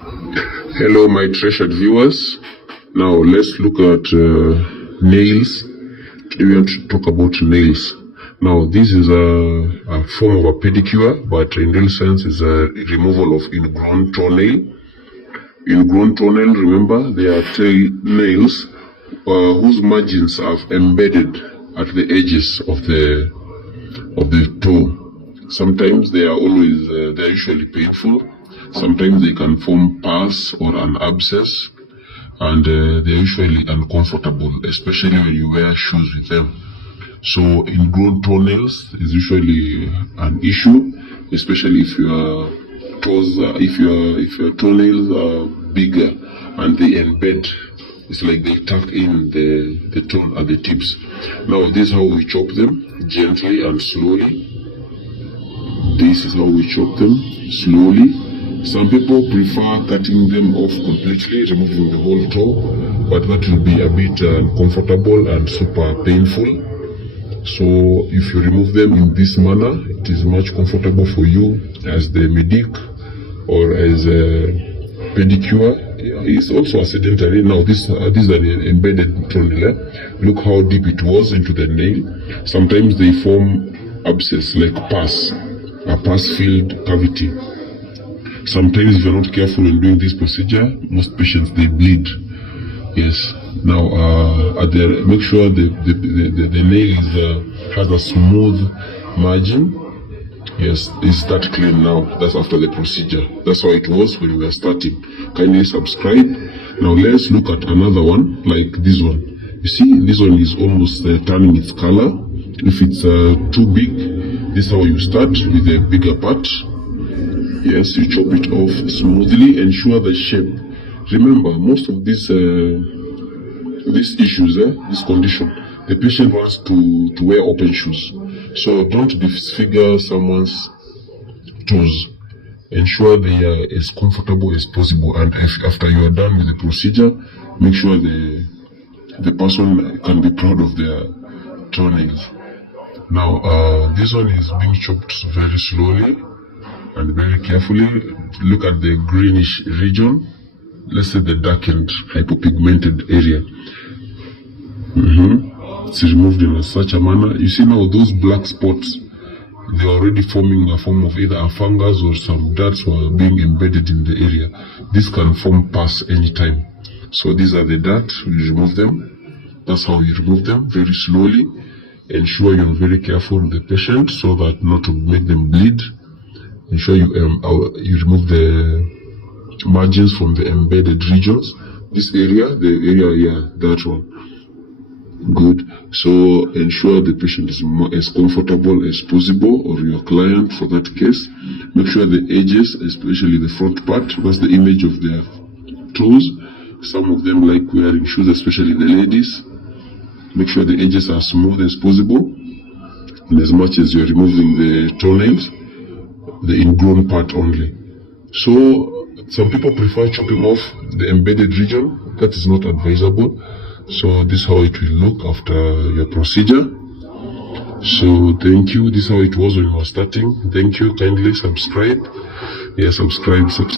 Hello my treasured viewers. Now let's look at nails. Today we want to talk about nails. Now this is a form of a pedicure, but in real sense is a removal of ingrown toenail. Ingrown toenail, remember, they are nails whose margins are embedded at the edges of the toe. Sometimes they are usually painful. Sometimes they can form pus or an abscess, and they are usually uncomfortable, especially when you wear shoes with them. So ingrown toenails is usually an issue, especially if your toes, if your toenails are bigger and they embed. It's like they tuck in the toe at the tips. Now this is how we chop them, gently and slowly. This is how we chop them, slowly. Some people prefer cutting them off completely, removing the whole toe, but that will be a bit uncomfortable and super painful. So if you remove them in this manner, it is much comfortable for you as the medic or as a pedicure. It's also a sedentary. Now these are an embedded toenail. Look how deep it was into the nail. Sometimes they form abscess like pus, a pus-filled cavity. Sometimes if you're not careful in doing this procedure, most patients they bleed. Yes. Now make sure the nail has a smooth margin. Yes, is that clean now? That's after the procedure. That's how it was when we were starting. Kindly subscribe. Now let's look at another one like this one. You see, this one is almost turning its color. If it's too big, this is how you start with the bigger part. Yes, you chop it off smoothly, ensure the shape. Remember, most of these issues, this condition, the patient wants to wear open shoes. So don't disfigure someone's toes. Ensure they are as comfortable as possible. And after you are done with the procedure, make sure the person can be proud of their toenails. Now, this one is being chopped very slowly and very carefully. Look at the greenish region, let's say the darkened hypopigmented area. It's removed in such a manner. You see now those black spots, they are already forming a form of either a fungus or some dirt were being embedded in the area. This can form pus anytime. So these are the dirt, we remove them. That's how you remove them, very slowly. Ensure you're very careful with the patient so that not to make them bleed. Ensure you remove the margins from the embedded regions. This area, that one. Good. So ensure the patient is as comfortable as possible, or your client for that case. Make sure the edges, especially the front part, that's the image of their toes. Some of them like wearing shoes, especially the ladies. Make sure the edges are smooth as possible. And as much as you're removing the toenails, the ingrown part only. So some people prefer chopping off the embedded region. That is not advisable. So this is how it will look after your procedure. So thank you. This is how it was when you were starting. Thank you. Kindly subscribe. Yeah, subscribe.